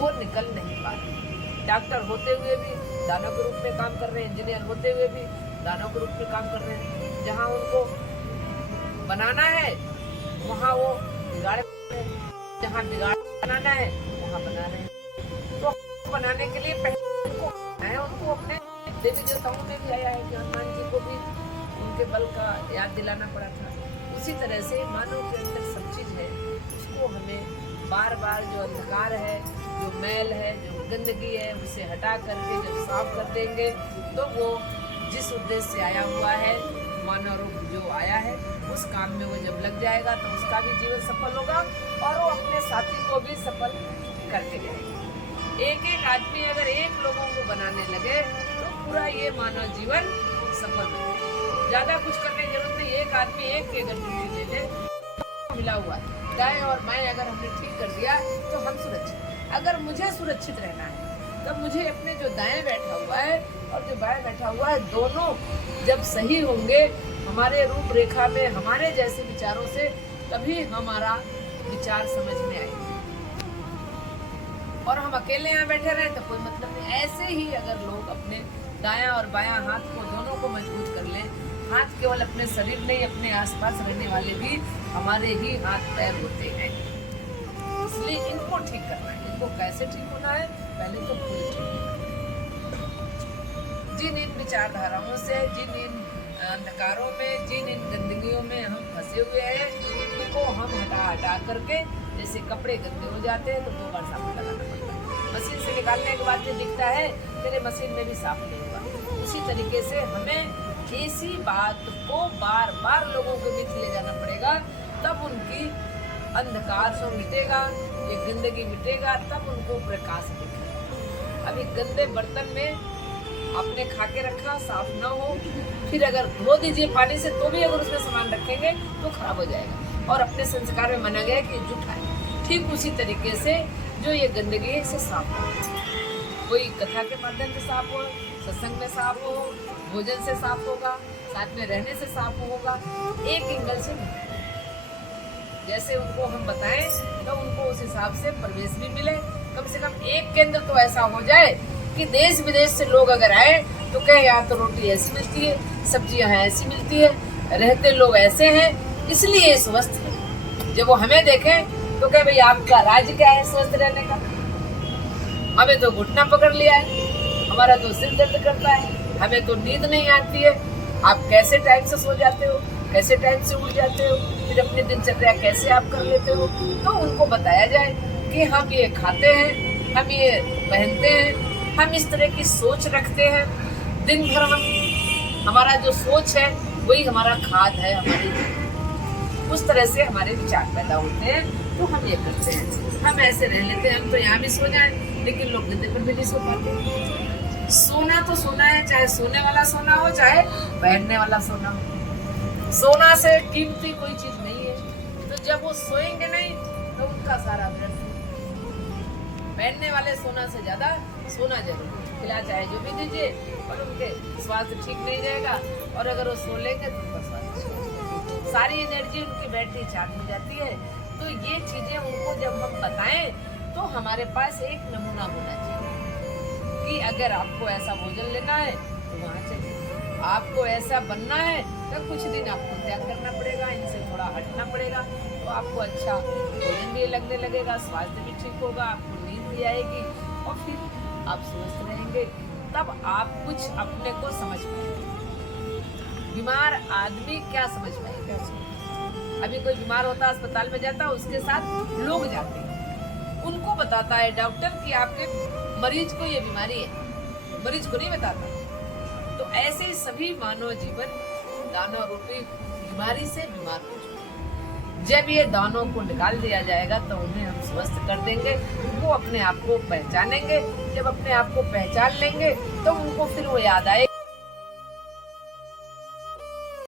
वो निकल नहीं पाते। डॉक्टर होते हुए भी दानव के रूप में काम कर रहे हैं, इंजीनियर होते हुए भी दानव के रूप में काम कर रहे हैं। जहाँ उनको बनाना है वहाँ वो बिगाड़ रहे हैं, जहाँ बिगाड़ बनाना है वहाँ बना रहे हैं। तो बनाने के लिए पहले उनको अपने देवी देवताओं में भी आया है कि हनुमान जी को भी उनके बल का याद दिलाना पड़ा था। उसी तरह से मानव के अंदर सब चीज है, उसको हमें बार बार जो अंधकार है, जो मैल है, जो गंदगी है, उसे हटा करके जब साफ कर देंगे तो वो जिस उद्देश्य से आया हुआ है, मानव रूप जो आया है, उस काम में वो जब लग जाएगा तो उसका भी जीवन सफल होगा और वो अपने साथी को भी सफल करके जाएगा। एक एक आदमी अगर एक लोगों को बनाने लगे तो पूरा ये मानव जीवन सफल होगा। ज्यादा कुछ करने की जरूरत नहीं, एक आदमी एक के अगर ड्यूटी ले ले, मिला हुआ है दाएं और बाएं अगर हमने ठीक कर दिया तो हम सुरक्षित। अगर मुझे सुरक्षित रहना है तब मुझे अपने जो दाएं बैठा हुआ है और जो बाएं बैठा हुआ है, दोनों जब सही होंगे हमारे रूप रेखा में, हमारे जैसे विचारों से, तभी हमारा विचार समझ में आएगा। और हम अकेले यहाँ बैठे रहे तो कोई मतलब नहीं। ऐसे ही अगर लोग अपने दायां और बायां हाथ को दोनों को मजबूत कर लें, हाथ केवल अपने शरीर नहीं, अपने आसपास रहने वाले भी हमारे ही हाथ पैर होते हैं। इसलिए इनको ठीक करना है। इनको कैसे ठीक होना है? पहले तो खुद ठीक होना है। जिन इन विचारधाराओं से, जिन इन अंधकारों में, जिन इन गंदगियों में हम फंसे हुए हैं, उनको हम हटा करके, जैसे कपड़े गंदे हो जाते हैं तो 2 बार साबुन लगाना पड़ता है। मशीन से निकालने के बाद जो दिखता है तेरे मशीन में भी साफ नहीं हुआ। उसी तरीके से हमें इसी बात को बार बार लोगों के बीच ले जाना पड़ेगा, तब उनकी अंधकार से मिटेगा, ये गंदगी मिटेगा, तब उनको प्रकाश दिखेगा। अभी गंदे बर्तन में आपने खा के रखा, साफ ना हो, फिर अगर धो दीजिए पानी से तो भी अगर उसमें सामान रखेंगे तो खराब हो जाएगा। और अपने संस्कार में माना गया कि जूठा है। ठीक उसी तरीके से जो ये गंदगी है इसे साफ हो, कोई कथा के माध्यम से साफ हो, सत्संग में साफ हो, भोजन से साफ होगा, साथ में रहने से साफ होगा, एक एंगल से नहीं। जैसे उनको हम बताएं तो उनको उस हिसाब से प्रवेश भी मिले। कम से कम एक केंद्र तो ऐसा हो जाए कि देश विदेश से लोग अगर आए तो कहे यहाँ तो रोटी ऐसी मिलती है, सब्जियां ऐसी मिलती है, रहते लोग ऐसे हैं, इसलिए स्वस्थ है। जब वो हमें देखें तो कहे भाई आपका राज्य क्या है स्वस्थ रहने का? हमें तो घुटना पकड़ लिया है, हमारा तो सिर दर्द करता है, हमें तो नींद नहीं आती है। आप कैसे टाइम से सो जाते हो, कैसे टाइम से उठ जाते हो, फिर अपनी दिनचर्या कैसे आप कर लेते हो? तो उनको बताया जाए कि हम ये खाते हैं, हम ये पहनते हैं, हम इस तरह की सोच रखते हैं। दिन भर हमारा जो सोच है वही हमारा खाद है, हमारी उस तरह से हमारे विचार पैदा होते हैं। तो हम ये करते हैं, हम ऐसे रह लेते हैं, हम तो यहाँ भी सो जाएं, लेकिन लोग गद्दे पर भी नहीं सो पाते। सोना तो सोना है, चाहे सोने वाला सोना हो, चाहे पहनने वाला सोना हो। सोना से कीमती कोई चीज नहीं है। तो जब वो सोएंगे नहीं तो उनका सारा व्यर्थ। पहनने वाले सोना से ज्यादा सोना जरूर खिला, चाहे जो भी दीजिए, और उनके स्वास्थ्य ठीक नहीं रहेगा। और अगर वो सो लेंगे तो उनका स्वास्थ्य ठीक रहेगा, सारी एनर्जी उनकी बैटरी चार्ज हो जाती है। तो ये चीजें उनको जब हम बताएं तो हमारे पास एक नमूना होना चाहिए कि अगर आपको ऐसा भोजन लेना है तो वहाँ चलिए, आपको ऐसा बनना है तो कुछ दिन आपको त्याग करना पड़ेगा, इनसे थोड़ा हटना पड़ेगा, तो आपको अच्छा भोजन भी लगने लगेगा, स्वास्थ्य भी ठीक होगा, आपको नींद भी आएगी और फिर आप स्वस्थ रहेंगे। तब आप कुछ अपने को समझ पाएंगे। बीमार आदमी क्या समझ पाएगा? अभी कोई बीमार होता है, अस्पताल में जाता है, उसके साथ लोग जाते हैं, उनको बताता है डॉक्टर कि आपके मरीज को ये बीमारी है, मरीज को नहीं बताता। तो ऐसे ही सभी मानव जीवन दानव रूपी बीमारी से बीमार हो चुके हैं। जब ये दानों को निकाल दिया जाएगा तो उन्हें हम स्वस्थ कर देंगे, वो अपने आप को पहचानेंगे। जब अपने आप को पहचान लेंगे तो उनको फिर वो याद आएगा।